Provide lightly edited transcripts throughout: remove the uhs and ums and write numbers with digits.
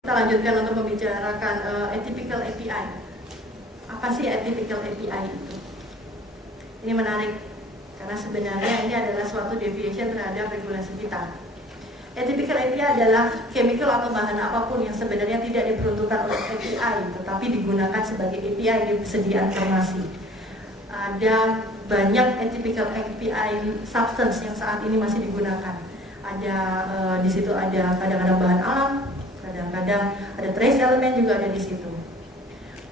Kita lanjutkan untuk membicarakan atypical API. Apa sih atypical API itu? Ini menarik karena sebenarnya ini adalah suatu deviation terhadap regulasi kita. Atypical API adalah chemical atau bahan apapun yang sebenarnya tidak diperuntukkan untuk API, tetapi digunakan sebagai API di persediaan farmasi. Ada banyak atypical API substance yang saat ini masih digunakan. Ada di situ ada kadang-kadang bahan alam, kadang-kadang ada trace elemen juga ada di situ.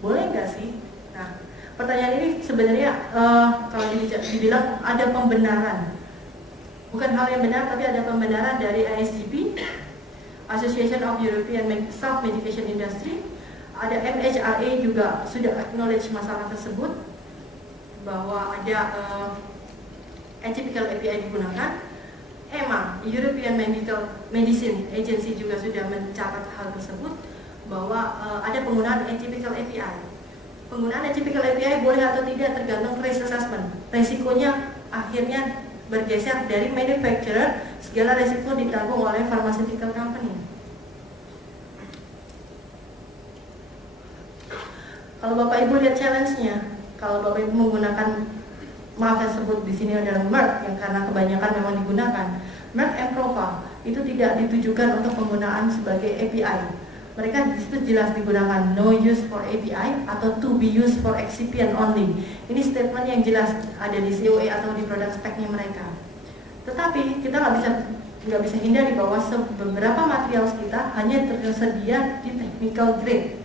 Boleh nggak sih? Nah, pertanyaan ini sebenarnya kalau dibilang ada pembenaran, bukan hal yang benar, tapi ada pembenaran dari ASGP, Association of European Self-Medication Industry. Ada MHRA juga sudah acknowledge masalah tersebut, bahwa ada atypical API digunakan. EMA, European Medicine Agency juga sudah mencatat hal tersebut, bahwa ada penggunaan atypical API. Penggunaan atypical API boleh atau tidak tergantung risk assessment. Resikonya akhirnya bergeser dari manufacturer, segala resiko ditanggung oleh pharmaceutical company. Kalau Bapak Ibu lihat challenge-nya, kalau Bapak Ibu menggunakan mark tersebut di sini adalah Merck yang karena kebanyakan memang digunakan. Merck and Prova itu tidak ditujukan untuk penggunaan sebagai API. Mereka di situ jelas digunakan no use for API atau to be used for excipient only. Ini statement yang jelas ada di COA atau di product spec-nya mereka. Tetapi kita nggak bisa hindari bahwa beberapa material kita hanya tersedia di technical grade.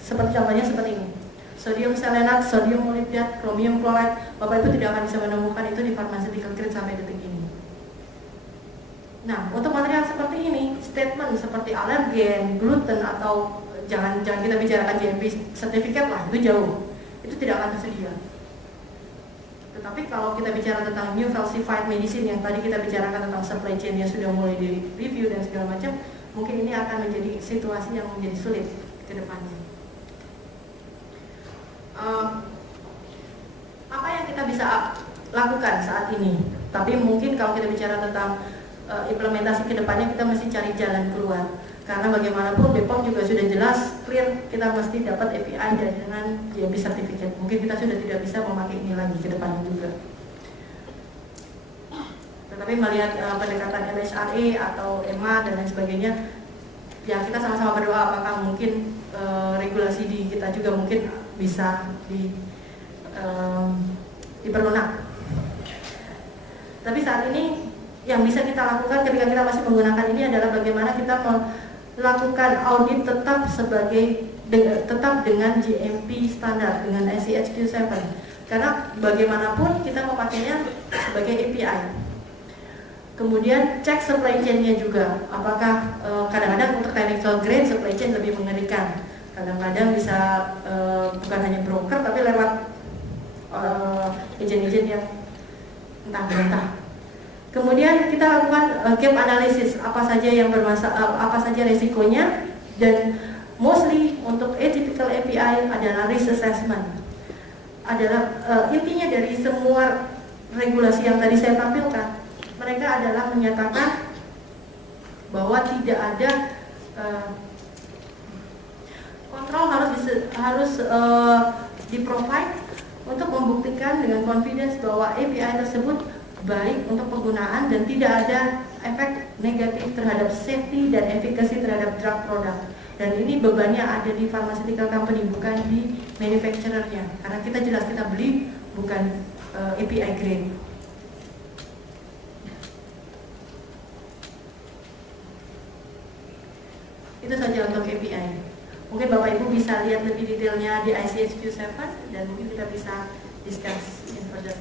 Seperti contohnya seperti ini. Sodium selenat, sodium molybdat, chromium chloride, Bapak Ibu tidak akan bisa menemukan itu di pharmaceutical grade sampai detik ini. Nah, untuk material seperti ini, statement seperti alergen, gluten, atau jangan kita bicarakan GMP sertifikat lah, itu jauh. Itu tidak akan tersedia. Tetapi kalau kita bicara tentang new falsified medicine yang tadi kita bicarakan tentang supply chain yang sudah mulai di review dan segala macam, mungkin ini akan menjadi situasi yang menjadi sulit ke depannya. Apa yang kita bisa lakukan saat ini? Tapi mungkin kalau kita bicara tentang implementasi ke depannya, kita mesti cari jalan keluar. Karena bagaimanapun BPOM juga sudah jelas clear kita mesti dapat API dan dengan GMP certificate. Mungkin kita sudah tidak bisa memakai ini lagi ke depannya juga. Tetapi melihat pendekatan MHRA atau EMA dan lain sebagainya, ya kita sama-sama berdoa apakah mungkin regulasi di kita juga mungkin bisa diperlunak. Tapi saat ini yang bisa kita lakukan ketika kita masih menggunakan ini adalah bagaimana kita melakukan audit tetap dengan GMP standar, dengan ICHQ7. Karena bagaimanapun kita memakainya sebagai API. Kemudian cek supply chain-nya juga, apakah kadang-kadang untuk technical grade supply chain lebih mengerikan. Kadang-kadang bisa bukan hanya broker tapi lewat agen-agen yang entah. Kemudian kita lakukan gap analysis, apa saja yang bermasalah, apa saja resikonya, dan mostly untuk atypical API adalah risk assessment. Adalah intinya dari semua regulasi yang tadi saya tampilkan, mereka adalah menyatakan bahwa tidak ada kontrol harus di-provide untuk membuktikan dengan confidence bahwa API tersebut baik untuk penggunaan dan tidak ada efek negatif terhadap safety dan efficacy terhadap drug product. Dan ini bebannya ada di pharmaceutical company, bukan di manufacturer-nya. Karena kita jelas kita beli bukan API grade. Itu saja untuk API. Mungkin Bapak Ibu bisa lihat lebih detailnya di ICHQ7 dan mungkin kita bisa discuss in further.